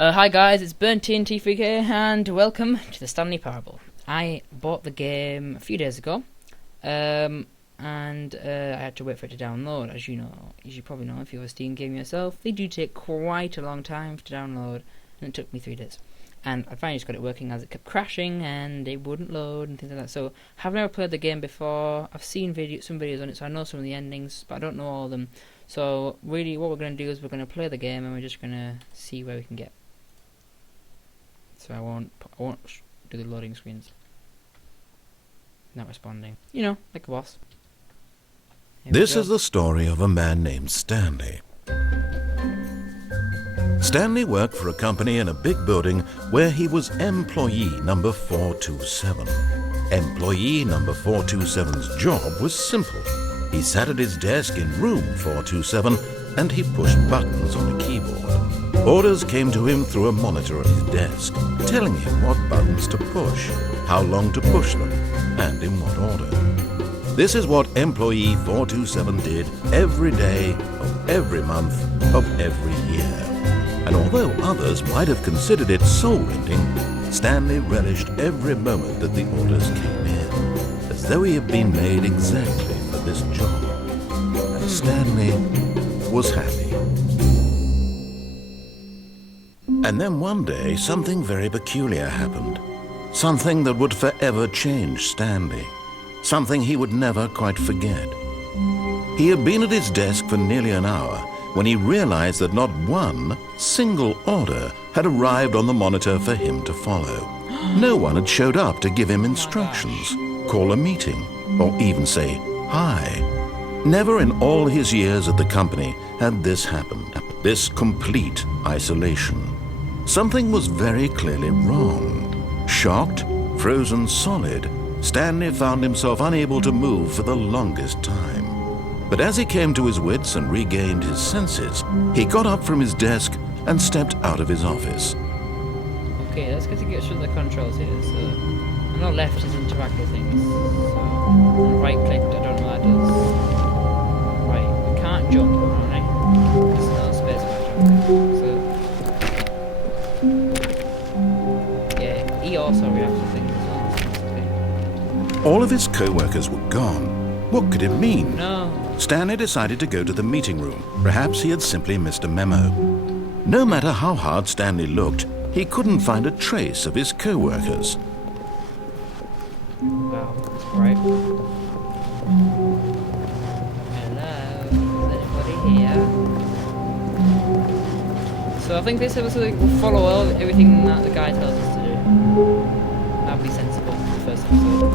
Hi guys, it's Burnt TNT3K and welcome to the Stanley Parable. I bought the game a few days ago, and I had to wait for it to download. As you probably know if you're a Steam game yourself, they do take quite a long time to download, and it took me 3 days. And I finally just got it working, as it kept crashing and it wouldn't load and things like that. So I've never played the game before. I've seen some videos on it, so I know some of the endings, but I don't know all of them. So really what we're going to do is we're going to play the game and we're just going to see where we can get. So I won't do the loading screens. Not responding. You know, like a boss. This is the story of a man named Stanley. Stanley worked for a company in a big building where he was employee number 427. Employee number 427's job was simple. He sat at his desk in room 427 and he pushed buttons on a keyboard. Orders came to him through a monitor on his desk, telling him what buttons to push, how long to push them, and in what order. This is what employee 427 did every day of every month of every year. And although others might have considered it soul-rending, Stanley relished every moment that the orders came in, as though he had been made exactly for this job. And Stanley was happy. And then one day, something very peculiar happened. Something that would forever change Stanley. Something he would never quite forget. He had been at his desk for nearly an hour when he realized that not one single order had arrived on the monitor for him to follow. No one had showed up to give him instructions, call a meeting, or even say hi. Never in all his years at the company had this happened, this complete isolation. Something was very clearly wrong. Shocked, frozen solid, Stanley found himself unable to move for the longest time. But as he came to his wits and regained his senses, he got up from his desk and stepped out of his office. Okay, let's get through the controls here. So, on the left is interactive things. So, right click, I don't know what that does. Right, we can't jump, alright? There's no space for jumping. So, yeah, he also reacts to things as well. Okay. All of his co-workers were gone. What could it mean? No. Stanley decided to go to the meeting room. Perhaps he had simply missed a memo. No matter how hard Stanley looked, he couldn't find a trace of his co-workers. Wow, that's bright. Hello, is anybody here? So I think this episode will follow everything that the guy tells us to do. That'll be sensible for the first episode.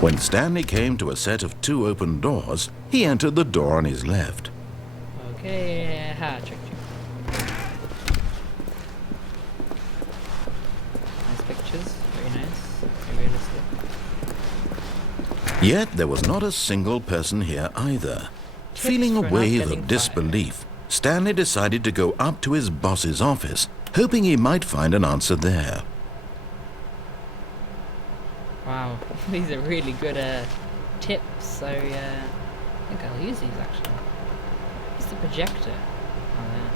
When Stanley came to a set of 2 open doors, he entered the door on his left. Okay, check. Nice pictures, very nice, very realistic. Yet there was not a single person here either. Feeling a wave of disbelief, Stanley decided to go up to his boss's office, hoping he might find an answer there. Wow, these are really good tips, so I think I'll use these actually. It's the projector. Oh yeah.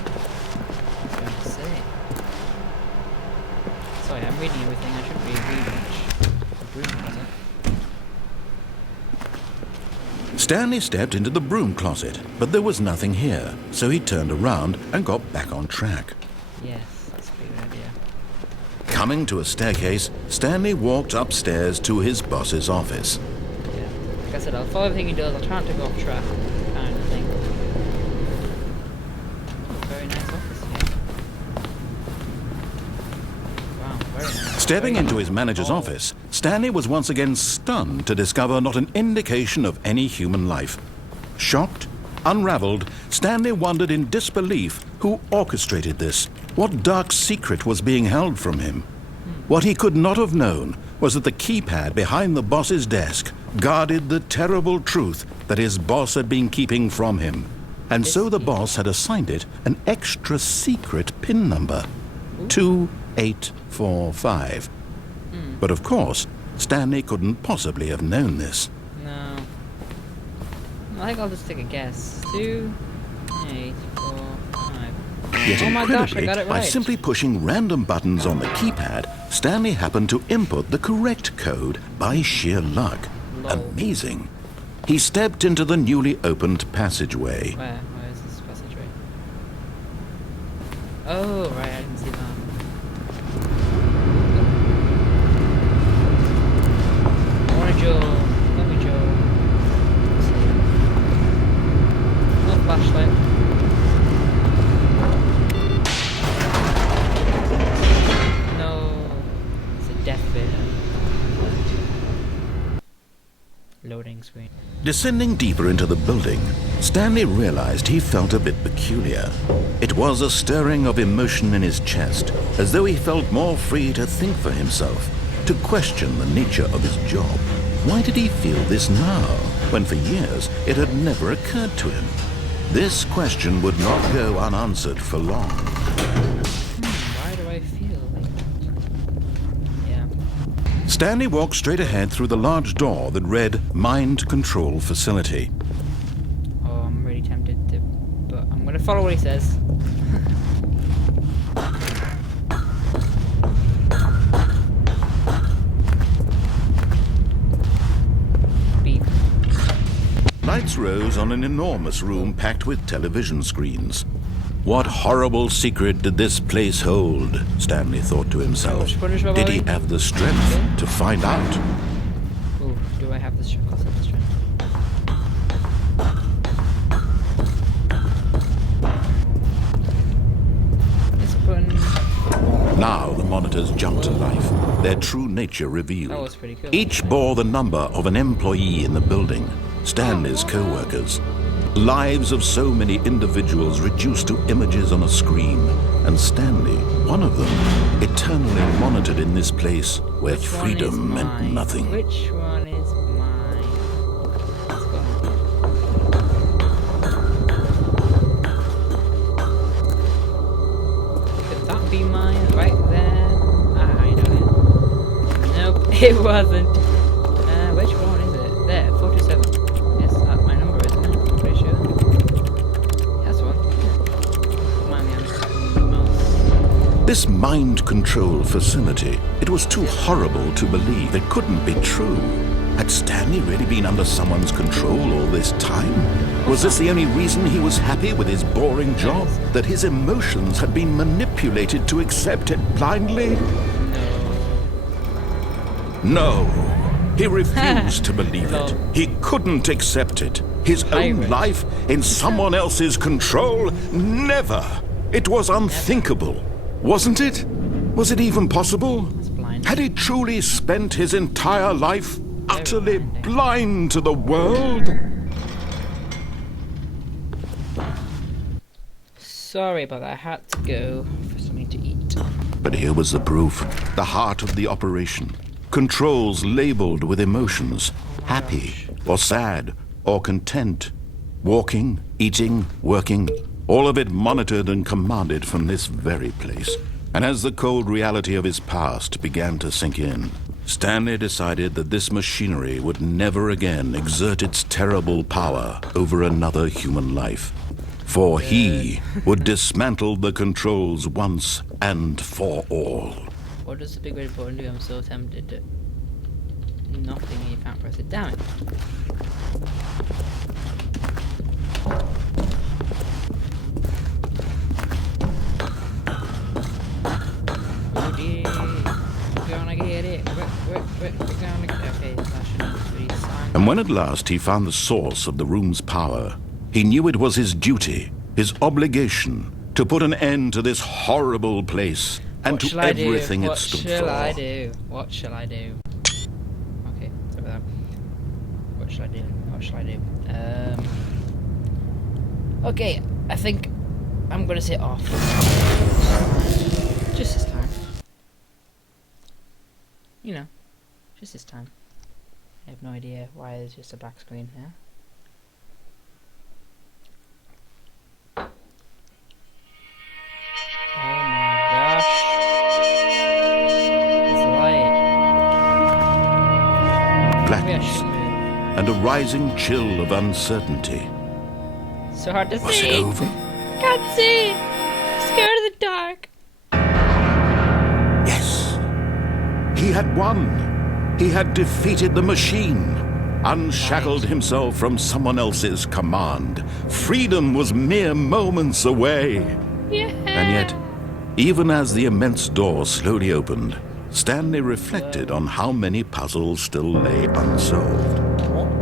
I was going to say. Sorry, I'm reading everything, I shouldn't be reading much. The broom closet. Stanley stepped into the broom closet, but there was nothing here, so he turned around and got back on track. Yes, that's a good idea. Coming to a staircase, Stanley walked upstairs to his boss's office. Yeah, like I said, I'll follow everything he does, I'll try not to go off track, kind of thing. Very nice office here. Wow, very nice. Stepping into his manager's office, Stanley was once again stunned to discover not an indication of any human life. Shocked, unraveled, Stanley wondered in disbelief who orchestrated this. What dark secret was being held from him? What he could not have known was that the keypad behind the boss's desk guarded the terrible truth that his boss had been keeping from him. And so the boss had assigned it an extra secret PIN number, 2845. But of course, Stanley couldn't possibly have known this. No. I think I'll just take a guess. 2, 8, 4, 5. Yet Oh my gosh, I incredibly, got it by right. simply pushing random buttons on the keypad, Stanley happened to input the correct code by sheer luck. Lol. Amazing. He stepped into the newly opened passageway. Where is this passageway? Oh, right, I didn't see that. I want a Joe. Let me Joe. Let's see. No flashlight. No. It's a death bit. Loading screen. Descending deeper into the building, Stanley realized he felt a bit peculiar. It was a stirring of emotion in his chest, as though he felt more free to think for himself, to question the nature of his job. Why did he feel this now, when for years it had never occurred to him? This question would not go unanswered for long. Why do I feel like that? Yeah. Stanley walked straight ahead through the large door that read Mind Control Facility. Oh, I'm really tempted to, but I'm gonna follow what he says. Beep. Lights rose on an enormous room packed with television screens. What horrible secret did this place hold? Stanley thought to himself. Did he have the strength to find out? Ooh, do I have the strength? Of the strength? This button. Now the monitors jumped to life, their true nature revealed. That was pretty cool. Each bore the number of an employee in the building, Stanley's co-workers. Lives of so many individuals reduced to images on a screen, and Stanley, one of them, eternally monitored in this place where Which one freedom is meant mine? nothing. Which one is mine? Let's go. Could that be mine? Right there? Ah, I know it. Nope, it wasn't. Which one is it? There, 47. Yes, that's my number, isn't it? I'm pretty sure. That's one. Don't mind me, I'm just tapping the mouse. This mind control facility, it was too horrible to believe. It couldn't be true. Had Stanley really been under someone's control all this time? Was this the only reason he was happy with his boring job? That his emotions had been manipulated to accept it blindly? No. He refused to believe it. He couldn't accept it. His own life in someone else's control? Never. It was unthinkable. Wasn't it? Was it even possible? Had he truly spent his entire life utterly blind to the world? Sorry about that. I had to go for something to eat. But here was the proof, the heart of the operation. Controls labeled with emotions, happy or sad or content. Walking, eating, working, all of it monitored and commanded from this very place. And as the cold reality of his past began to sink in, Stanley decided that this machinery would never again exert its terrible power over another human life. For he would dismantle the controls once and for all. What does the big red button do? I'm so tempted to... Nothing, and you can't press it. Damn it. Oh dear. We're gonna get it. We're gonna get it. Okay, that shouldn't be signed. And when at last he found the source of the room's power, he knew it was his duty, his obligation, to put an end to this horrible place and to everything it stood for. What shall I do? What shall I do? Okay, sorry about that. What shall I do? What shall I do? Okay, I think I'm gonna say off. Just this time. You know, just this time. I have no idea why there's just a black screen here. Oh my gosh. It's light. Blackness and a rising chill of uncertainty. So hard to Was see. it over? Can't see. dark. Yes! He had won! He had defeated the machine! Unshackled himself from someone else's command. Freedom was mere moments away. Yeah. And yet, even as the immense door slowly opened, Stanley reflected on how many puzzles still lay unsolved.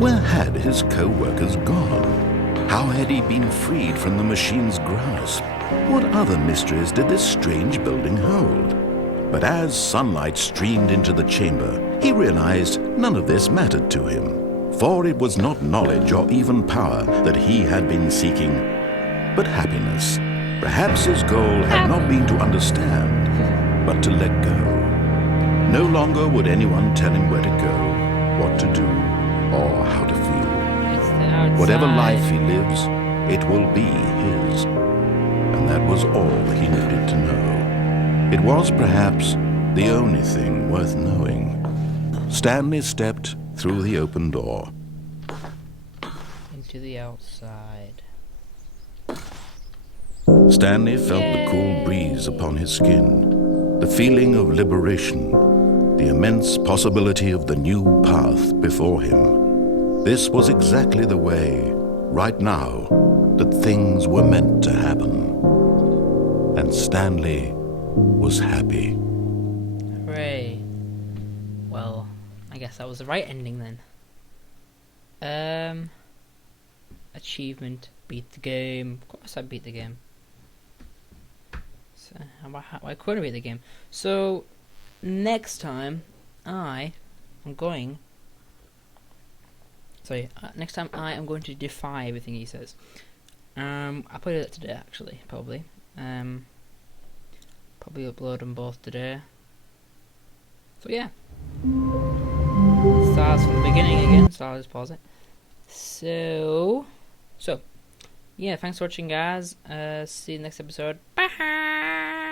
Where had his co-workers gone? How had he been freed from the machine's grasp? What other mysteries did this strange building hold? But as sunlight streamed into the chamber, he realized none of this mattered to him. For it was not knowledge or even power that he had been seeking, but happiness. Perhaps his goal had not been to understand, but to let go. No longer would anyone tell him where to go, what to do, or how to feel. Whatever life he lives, it will be his. And that was all he needed to know. It was perhaps the only thing worth knowing. Stanley stepped through the open door. Into the outside. Stanley felt the cool breeze upon his skin, the feeling of liberation, the immense possibility of the new path before him. This was exactly the way, right now, that things were meant to happen. And Stanley was happy. Hooray. Well, I guess that was the right ending then. Achievement, beat the game. Of course I beat the game. So, I couldn't beat the game. So, next time, I am going to defy everything he says. I'll probably do that today, actually, probably. Probably upload them both today. So yeah. Starts from the beginning again, so I'll just pause it. So yeah, thanks for watching, guys. See you next episode. Bye.